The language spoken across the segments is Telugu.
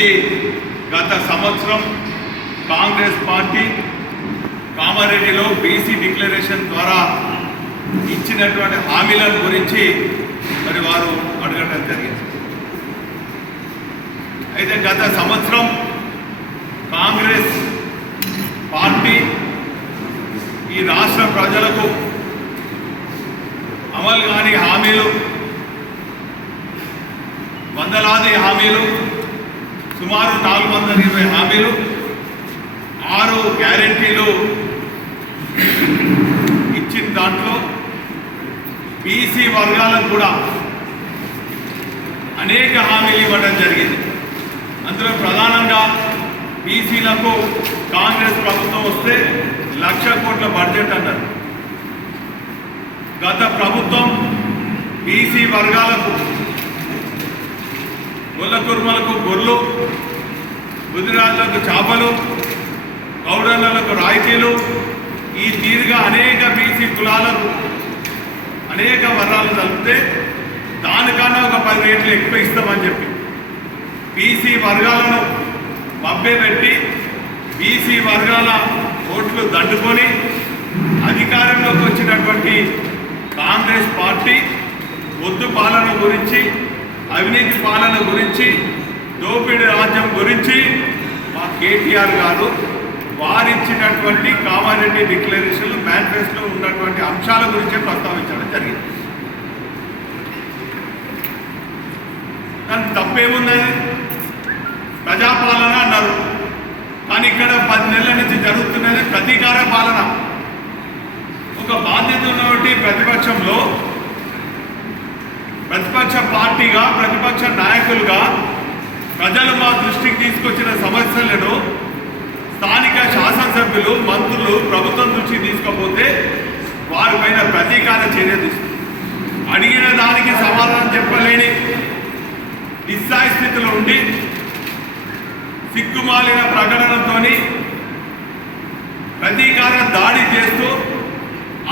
ఇది గత సంవత్సరం కాంగ్రెస్ పార్టీ కామారెడ్డిలో బీసీ డిక్లరేషన్ ద్వారా ఇచ్చినటువంటి హామీల గురించి మరి వారు అడగడం జరిగింది. అయితే గత సంవత్సరం కాంగ్రెస్ పార్టీ ఈ రాష్ట్ర ప్రజలకు అమలు కాని హామీలు, వందలాది హామీలు, సుమారు 420 హామీలు, 6 గ్యారెంటీలు ఇచ్చిన దాంట్లో బీసీ వర్గాలకు కూడా అనేక హామీలు ఇవ్వడం జరిగింది. అందులో ప్రధానంగా బీసీలకు కాంగ్రెస్ ప్రభుత్వం వస్తే 1,00,000 కోట్ల బడ్జెట్ అన్నారు. గత ప్రభుత్వం బీసీ వర్గాలకు గొల్ల కుర్మలకు గొర్రెలు, గుజరాత్లకు చేపలు, గౌడన్నలకు రాయితీలు, ఈ తీరుగా అనేక బీసీ కులాలకు అనేక వర్గాలు కలిపితే దానికన్నా ఒక 10 రేట్లు ఎక్కువ ఇస్తామని చెప్పి బీసీ వర్గాలను మభ్యపెట్టి బీసీ వర్గాల ఓట్లు దండుకొని అధికారంలోకి వచ్చినటువంటి కాంగ్రెస్ పార్టీ ఒద్దు పాలన గురించి, అవినీతి పాలన గురించి, దోపిడీ రాజ్యం గురించి మా కేటీఆర్ గారు వారిచ్చినటువంటి కామారెడ్డి డిక్లరేషన్లు మేనిఫెస్టోలో ఉన్నటువంటి అంశాల గురించే ప్రస్తావించడం జరిగింది. కానీ తప్పేమున్నది? ప్రజాపాలన అన్నారు, కానీ ఇక్కడ 10 నెలల నుంచి జరుగుతున్నది ప్రతీకార పాలన. ఒక బాధ్యత ఉన్నటువంటి ప్రతిపక్షంలో, ప్రతిపక్ష పార్టీగా, ప్రతిపక్ష నాయకులుగా ప్రజలు మా దృష్టికి తీసుకొచ్చిన సమస్యలను స్థానిక శాసనసభ్యులు, మంత్రులు ప్రభుత్వం దృష్టికి తీసుకపోతే వారిపైన ప్రతీకార చర్య తీసుకుంది. అడిగిన దానికి సమాధానం చెప్పలేని నిస్సాయ స్థితిలో ఉండి సిగ్గుమాలిన ప్రకటనతో ప్రతీకార దాడి చేస్తూ,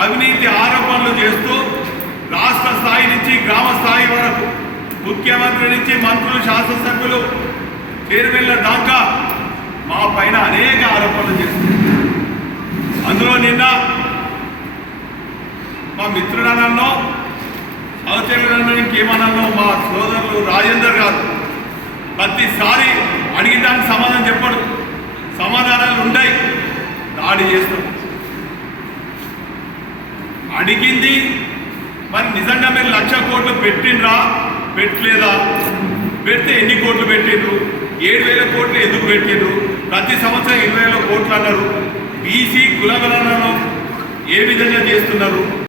అవినీతి ఆరోపణలు చేస్తూ రాష్ట్ర స్థాయి నుంచి గ్రామ స్థాయి వరకు ముఖ్యమంత్రి నుంచి మంత్రులు, శాసనసభ్యులు, చైర్మన్ల దాకా మా పైన అనేక ఆరోపణలు చేస్తున్నారు. అందులో నిన్న మా మిత్రుడనో సహచరులను ఇంకేమన్నా మా సోదరులు రాజేందర్ గారు ప్రతిసారి అడిగిన దానికి సమాధానం చెప్పడు, సమాధానాలు ఉంటాయి, దాడి చేస్తాం. అడిగింది మరి నిజంగా మీరు 1,00,000 కోట్లు పెట్టిండ్రా, పెట్టలేదా? పెడితే ఎన్ని కోట్లు పెట్టిండ్రు? 7,000 కోట్లు ఎందుకు పెట్టిండ్రు? ప్రతి సంవత్సరం 20,000 కోట్లు అన్నారు. బీసీ కులగణనను ఏ విధంగా చేస్తున్నారు?